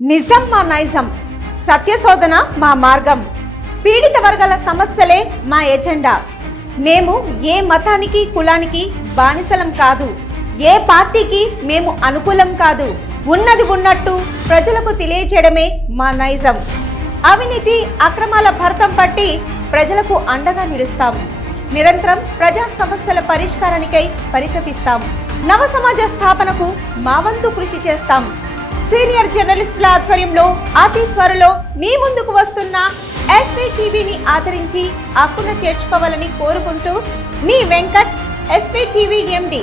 నిజం మా నైజం సత్యశోధన మా మార్గం. పీడిత వర్గాల సమస్యలే మా ఎజెండా. మేము ఏ మతానికి కులానికి బానిసలం కాదు. ఏ పార్టీకి మేము అనుకూలం కాదు. ఉన్నది ఉన్నట్టు ప్రజలకు తెలియజేయడమే మా నైజం. అవినీతి అక్రమాల భర్తం పట్టి ప్రజలకు అండగా నిలుస్తాం. నిరంతరం ప్రజా సమస్యల పరిష్కారానికై పరితపిస్తాం. నవ సమాజ స్థాపనకు మా వంతు కృషి చేస్తాం. సీనియర్ జర్నలిస్టుల ఆధ్వర్యంలో అతి త్వరలో మీ ముందుకు వస్తున్న ఎస్వీ టీవీని ఆదరించి అక్కున చేర్చుకోవాలని కోరుకుంటూ మీ వెంకట్ ఎస్వీ టీవీ ఎండి.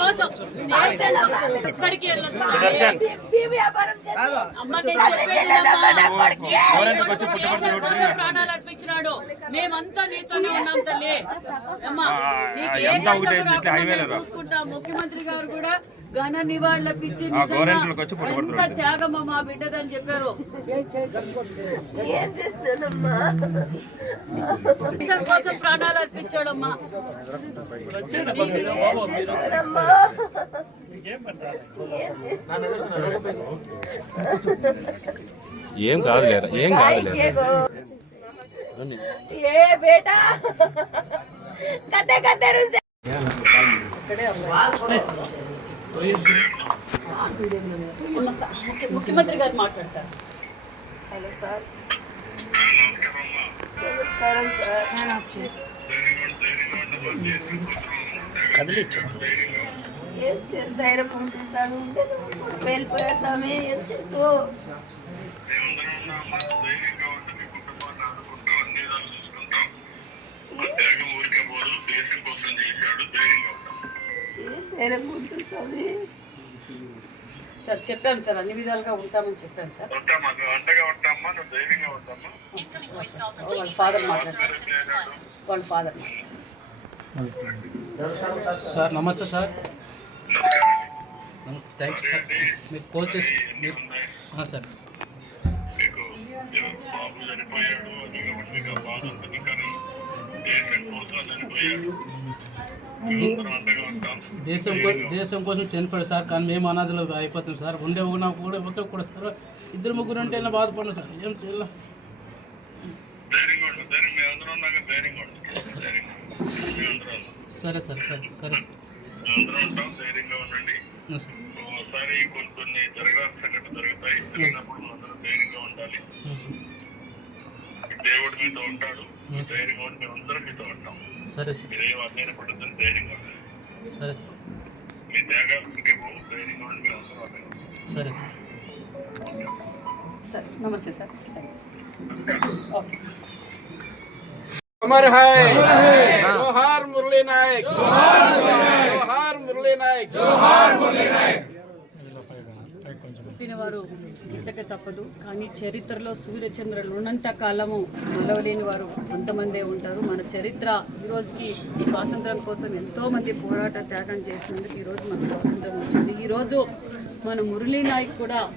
కోసం ఎక్కడికి ప్రాణాలు అర్పించినాడు? మేమంతా నీతోనే ఉన్నాం తల్లి. అమ్మా నీకు ఏ కష్టం చూసుకుంటాం. ముఖ్యమంత్రి గారు కూడా ఘన నివాళులు ఇచ్చి నిజంగా ఎంత త్యాగమ్మ మా బిడ్డదని చెప్పారు. కోసం ప్రాణాలు అర్పించాడమ్మా. అమ్మా ఏం కాదు లేరా ఏం కాదు లేరా ఏ బేటా కథ కథ రుసే ముఖ్యమంత్రి గారు మాట్లాడతారు హలో సార్ నమస్కారం సార్ పంపిస్తాను సార్ చెప్పాను సార్ అన్ని విధాలుగా ఉంటామని చెప్పాను సార్. వాళ్ళ ఫాదర్ మాట్లాడతారు. వాళ్ళ ఫాదర్ సార్ నమస్తే సార్. నమస్తే థ్యాంక్స్ సార్. మీకు కాల్ చేసి సార్. దేశం ఉంటాం. దేశం కోసం చనిపోయాడు సార్ కానీ మేము అనాథలు అయిపోతాం సార్. ఉండే కూడా ఒక్క కూడా సార్ ఇద్దరు ముగ్గురు ఇలా బాధపడిన సార్. ఏం చేయాల ధైర్యంగా ఉండు ధైర్యం మేమందరం ఉన్నాక ధైర్యంగా ఉండు ధైర్యంగా ఉండు. మేమందరం ఉన్నాం. సరే సార్ సరే కరెక్ట్ అందరూ ఉంటాం ధైర్యంగా ఉండండి. ఒకసారి కొన్ని కొన్ని జరగాల్సిన సంఘటన జరుగుతాయి. జరిగినప్పుడు అందరూ ధైర్యంగా ఉండాలి. దేవుడు మీతో ఉంటాడు. ధైర్యంగా ఉండి అందరం మీతో ఉంటాం. సరే సార్. మీరేం ధైర్యంగా సరే సార్. మీ త్యాగాలకి ధైర్యంగా ఉండి అందరం సరే నమస్తే సార్. ఓకే. అమర్ వారు నాయక్ తప్పదు కానీ చరిత్రలో సూర్యచంద్రులు ఉన్నంత కాలము నిలవలేని వారు కొంతమందే ఉంటారు. మన చరిత్ర ఈరోజుకి స్వాతంత్రం కోసం ఎంతోమంది పోరాట త్యాగం చేసినందుకు ఈరోజు మనకు స్వాతంత్రం వచ్చింది. ఈరోజు మన మురళీ నాయక్ కూడా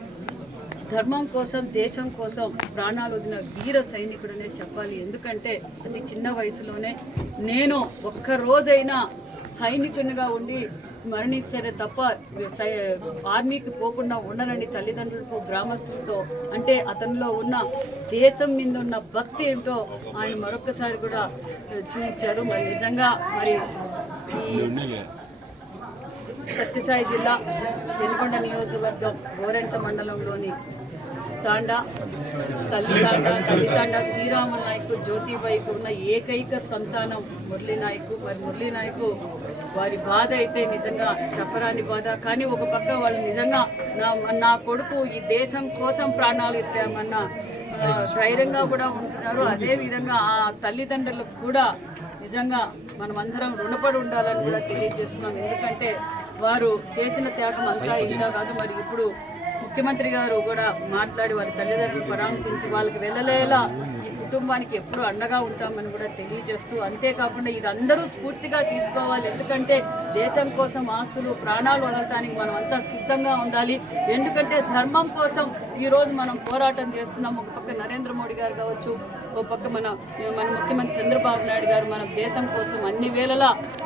ధర్మం కోసం దేశం కోసం ప్రాణాలు వదిలిన వీర సైనికుడనే చెప్పాలి. ఎందుకంటే అతి చిన్న వయసులోనే నేను ఒక్క రోజైనా సైనికునిగా ఉండి మరణించారే తప్ప సై- ఆర్మీకి పోకుండా ఉండనని తల్లిదండ్రులతో గ్రామస్తులతో అంటే అతనిలో ఉన్న దేశం మీద ఉన్న భక్తి ఏంటో ఆయన మరొకసారి కూడా చూపించారు. మరి నిజంగా మరి ఈ సత్యసాయి జిల్లా వెనుకొండ నియోజకవర్గం గోరెంట మండలంలోని తాండా తల్లితాండ తల్లితాండ శ్రీరాముల నాయకు జ్యోతిబాయికి ఉన్న ఏకైక సంతానం మురళీ నాయకు. మరి మురళీ నాయకు వారి బాధ అయితే నిజంగా చెప్పరాని బాధ. కానీ ఒక పక్క వాళ్ళు నిజంగా నా నా కొడుకు ఈ దేశం కోసం ప్రాణాలు ఇద్దామన్న ధైర్యంగా కూడా ఉంటున్నారు. అదే విధంగా ఆ తల్లిదండ్రులకు కూడా నిజంగా మనమందరం రుణపడి ఉండాలని కూడా తెలియజేస్తున్నాం. ఎందుకంటే వారు చేసిన త్యాగం అంతా ఇలా కాదు. మరి ఇప్పుడు ముఖ్యమంత్రి గారు కూడా మాట్లాడి వారి తల్లిదండ్రులు పరామర్శించి వాళ్ళకి వెళ్ళలేలా ఈ కుటుంబానికి ఎప్పుడు అండగా ఉంటామని కూడా తెలియజేస్తూ అంతేకాకుండా ఇది అందరూ స్ఫూర్తిగా తీసుకోవాలి. ఎందుకంటే దేశం కోసం ఆస్తులు ప్రాణాలు వదలటానికి మనం అంతా సిద్ధంగా ఉండాలి. ఎందుకంటే ధర్మం కోసం ఈరోజు మనం పోరాటం చేస్తున్నాం. ఒక పక్క నరేంద్ర మోడీ గారు కావచ్చు ఒక పక్క మన మన ముఖ్యమంత్రి చంద్రబాబు నాయుడు గారు మన దేశం కోసం అన్ని వేళలా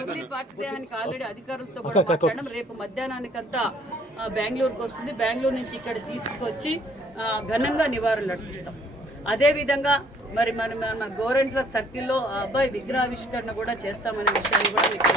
మురళి పాఠ్యదేహానికి ఆల్రెడీ అధికారులతో కూడా మాట్లాడడం. రేపు మధ్యాహ్నానికంతా ఆ, బెంగళూరుకు వస్తుంది. బెంగళూరు నుంచి ఇక్కడ తీసుకొచ్చి ఆ, ఘనంగా నివారణలు అర్పిస్తాం. అదేవిధంగా మరి మన మన గోరెంట్ల సర్కిల్లో ఆ అబ్బాయి విగ్రహావిష్కరణ కూడా చేస్తామనే విషయాన్ని కూడా మీకు